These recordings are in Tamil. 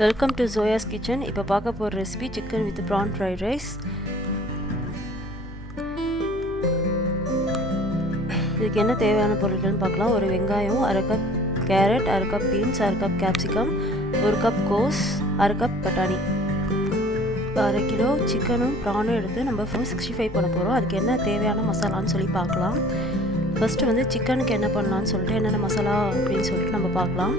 Welcome to Zoeya's kitchen. இப்போ பார்க்க போகிற recipe chicken with prawn fried rice. இதுக்கு என்ன தேவையான பொருட்கள்னு பார்க்கலாம். ஒரு வெங்காயம், அரை கப் கேரட், அரை கப் பீன்ஸ், அரை கப் கேப்சிகம், ஒரு கப் கோஸ், அரை கப் பட்டாணி. இப்போ அரை கிலோ சிக்கனும் ப்ரானும் எடுத்து நம்ம 65 பண்ண போகிறோம். அதுக்கு என்ன தேவையான மசாலான்னு சொல்லி பார்க்கலாம். ஃபஸ்ட்டு வந்து சிக்கனுக்கு என்ன பண்ணலான்னு சொல்லிட்டு என்னென்ன மசாலா அப்படின்னு சொல்லிட்டு நம்ம பார்க்கலாம்.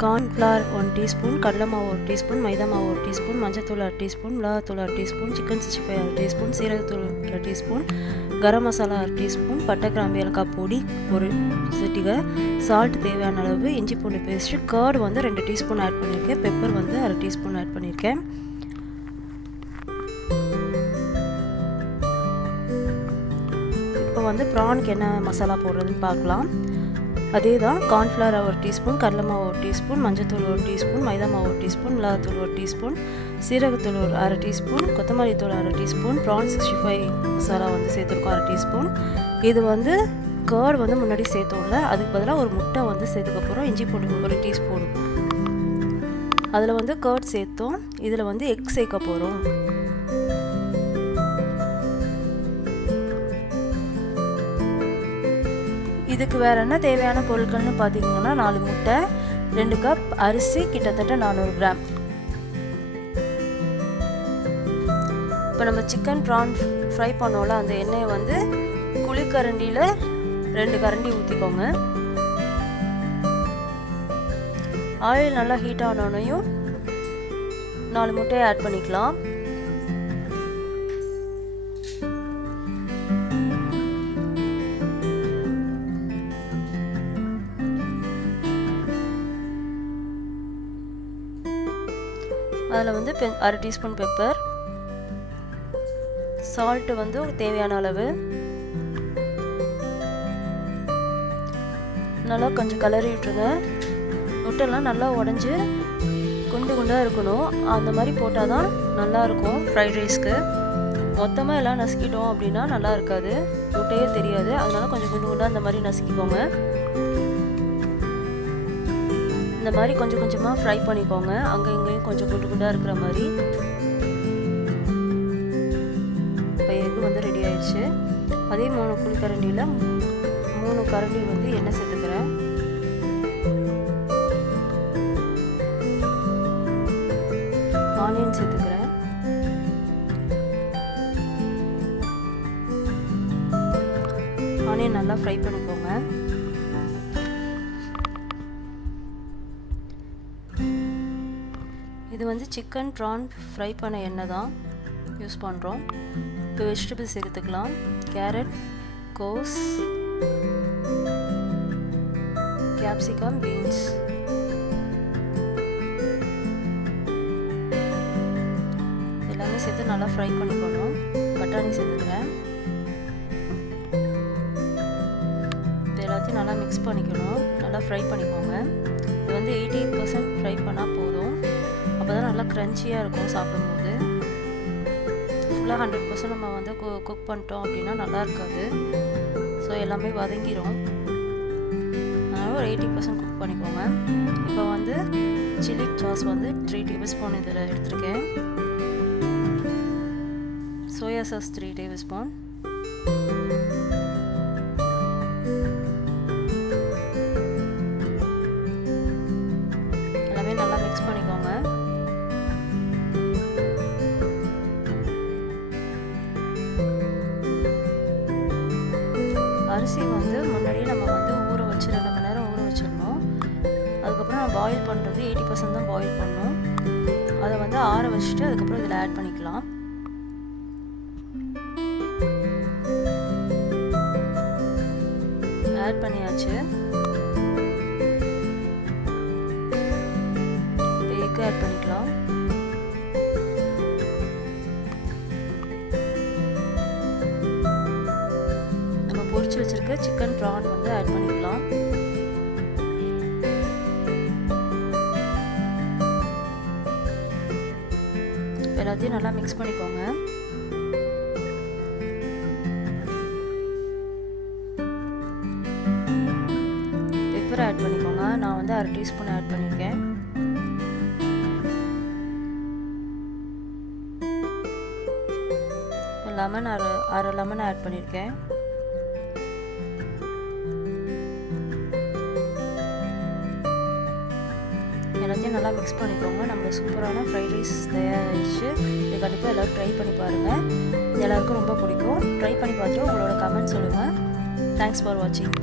கார்ன்ஃப்ளவர் 1 டீஸ்பூன், கடலை மாவு 1 டீஸ்பூன், மைதா மாவு 1 டீஸ்பூன், மஞ்சத்தூள் 1 டீஸ்பூன், மிளகாத்தூள் 1 டீஸ்பூன், சிக்கன் 65 1 டீஸ்பூன், சீரகத்தூள் 1 டீஸ்பூன், கரம் மசாலா 1 டீஸ்பூன், பட்டை கிராம்பு ஏலக்காய் பொடி 1 சிட்டிகை, சால்ட் தேவையான அளவு, இஞ்சி பூண்டு பேஸ்ட்டு, கர்ட் வந்து 2 டீஸ்பூன் ஆட் பண்ணியிருக்கேன், பெப்பர் வந்து அரை டீஸ்பூன் ஆட் பண்ணியிருக்கேன். இப்போ வந்து ப்ரானுக்கு என்ன மசாலா போடுறதுன்னு பார்க்கலாம். அதே தான், கார்ன்ஃப்ளவர் 1 டீஸ்பூன், கடலை மாவு 1 டீஸ்பூன், மஞ்சத்தூள் 1 டீஸ்பூன், மைதா மாவு 1 டீஸ்பூன், மிளகாத்தூள் 1 டீஸ்பூன், சீரகத்தூள் ஒரு அரை டீஸ்பூன், கொத்தமல்லி தூள் அரை டீஸ்பூன், ப்ரான் 65 மசாலா வந்து சேர்த்துருக்கோம் அரை டீஸ்பூன். இது வந்து கர்ட் வந்து முன்னாடி சேர்த்தோம்ல, அதுக்கு பதிலாக ஒரு முட்டை வந்து சேர்த்துக்கப்புறம் இஞ்சி பூண்டு 1 டீஸ்பூன், அதில் வந்து கர்ட் சேர்த்தோம். இதில் வந்து எக் சேர்க்க போகிறோம். இதுக்கு வேறு என்ன தேவையான பொருட்கள்னு பார்த்தீங்கன்னா 4 முட்டை, 2 கப் அரிசி, கிட்டத்தட்ட 400 கிராம். இப்போ நம்ம சிக்கன் ப்ரான் ஃப்ரை பண்ணோம்ல, அந்த எண்ணெயை வந்து குழிக்கரண்டியில் 2 கரண்டி ஊற்றிக்கோங்க. ஆயில் நல்லா ஹீட் ஆனோனையும் 4 முட்டையை ஆட் பண்ணிக்கலாம். அதில் வந்து அரை டீஸ்பூன் பெப்பர், சால்ட்டு வந்து தேவையான அளவு, நல்லா கொஞ்சம் கலரி விட்டுருங்க. முட்டைலாம் நல்லா உடஞ்சி குண்டு குண்டாக இருக்கணும். அந்த மாதிரி போட்டால் தான் நல்லாயிருக்கும் ஃப்ரைட் ரைஸ்க்கு. மொத்தமாக எல்லாம் நசுக்கிட்டோம் அப்படின்னா நல்லா இருக்காது, முட்டையே தெரியாது. அதனால கொஞ்சம் குண்டு குண்டாக அந்த மாதிரி நசுக்கிக்கோங்க. இந்த மாதிரி கொஞ்சம் கொஞ்சமாக ஃப்ரை பண்ணிக்கோங்க, அங்கே இங்கேயும் கொஞ்சம் குண்டு குண்டாக இருக்கிற மாதிரி. இப்போ எக்கு வந்து ரெடி ஆயிடுச்சு. அதே 3 குழிக்கரண்டியில் 3 கரண்டி வந்து எண்ணெய் சேர்த்துக்கிறேன். ஆனியன் சேர்த்துக்கிறேன். ஆனியன் நல்லா ஃப்ரை பண்ணிக்கோங்க. இது வந்து சிக்கன் ப்ரான் ஃப்ரை பண்ண எண்ணெய் தான் யூஸ் பண்ணுறோம். இப்போ வெஜிடபிள்ஸ் சேர்த்துக்கலாம். கேரட், கோஸ், கேப்சிகம், பீன்ஸ், எல்லாமே சேர்த்து நல்லா ஃப்ரை பண்ணிக்கணும். பட்டாணி சேர்த்துக்கிறேன். இது எல்லாத்தையும் நல்லா மிக்ஸ் பண்ணிக்கணும், நல்லா ஃப்ரை பண்ணிக்கோங்க. இது வந்து 80% ஃப்ரை பண்ணால் போதும். அப்போ தான் நல்லா க்ரன்ச்சியாக இருக்கும் சாப்பிடும்போது. ஃபுல்லாக 100% நம்ம வந்து குக் பண்ணிட்டோம் அப்படின்னா நல்லா இருக்காது. ஸோ எல்லாமே வதங்கிடும். அதனால் ஒரு 80% குக் பண்ணிக்கோங்க. இப்போ வந்து சில்லி சாஸ் வந்து 3 டேபிள் ஸ்பூன் இதில் எடுத்துருக்கேன். சோயா சாஸ் 3 டேபிள் ஸ்பூன், எல்லாமே நல்லா மிக்ஸ் பண்ணிக்கோங்க. அரிசி வந்து முன்னாடியே நம்ம வந்து ஊற வச்சு 2 மணி நேரம் ஊற வச்சிடணும். அதுக்கப்புறம் நம்ம பாயில் பண்ணுறது 80% தான் பாயில் பண்ணணும். அதை வந்து ஆற வச்சுட்டு அதுக்கப்புறம் இதில் ஆட் பண்ணிக்கலாம். ஆட் பண்ணியாச்சு. எக் ஆட் பண்ணிக்கலாம். பொரிச்சு வச்சிருக்க சிக்கன் ப்ரான் வந்து ஆட் பண்ணிக்கலாம். எல்லாத்தையும் நல்லா மிக்ஸ் பண்ணிக்கோங்க. பெப்பர் ஆட் பண்ணிக்கோங்க. நான் வந்து 1/2 டீஸ்பூன் ஆட் பண்ணியிருக்கேன். லெமன் அரை லெமன் ஆட் பண்ணியிருக்கேன். எல்லாத்தையும் நல்லா மிக்ஸ் பண்ணிக்கோங்க. நம்மளுக்கு சூப்பரான ஃப்ரைட் ரைஸ் தயாராகிடுச்சு. இது கண்டிப்பாக எல்லோரும் ட்ரை பண்ணி பாருங்கள். எல்லாருக்கும் ரொம்ப பிடிக்கும். ட்ரை பண்ணி பார்த்துட்டு உங்களோட கமெண்ட் சொல்லுங்கள். தேங்க்ஸ் ஃபார் வாட்சிங்.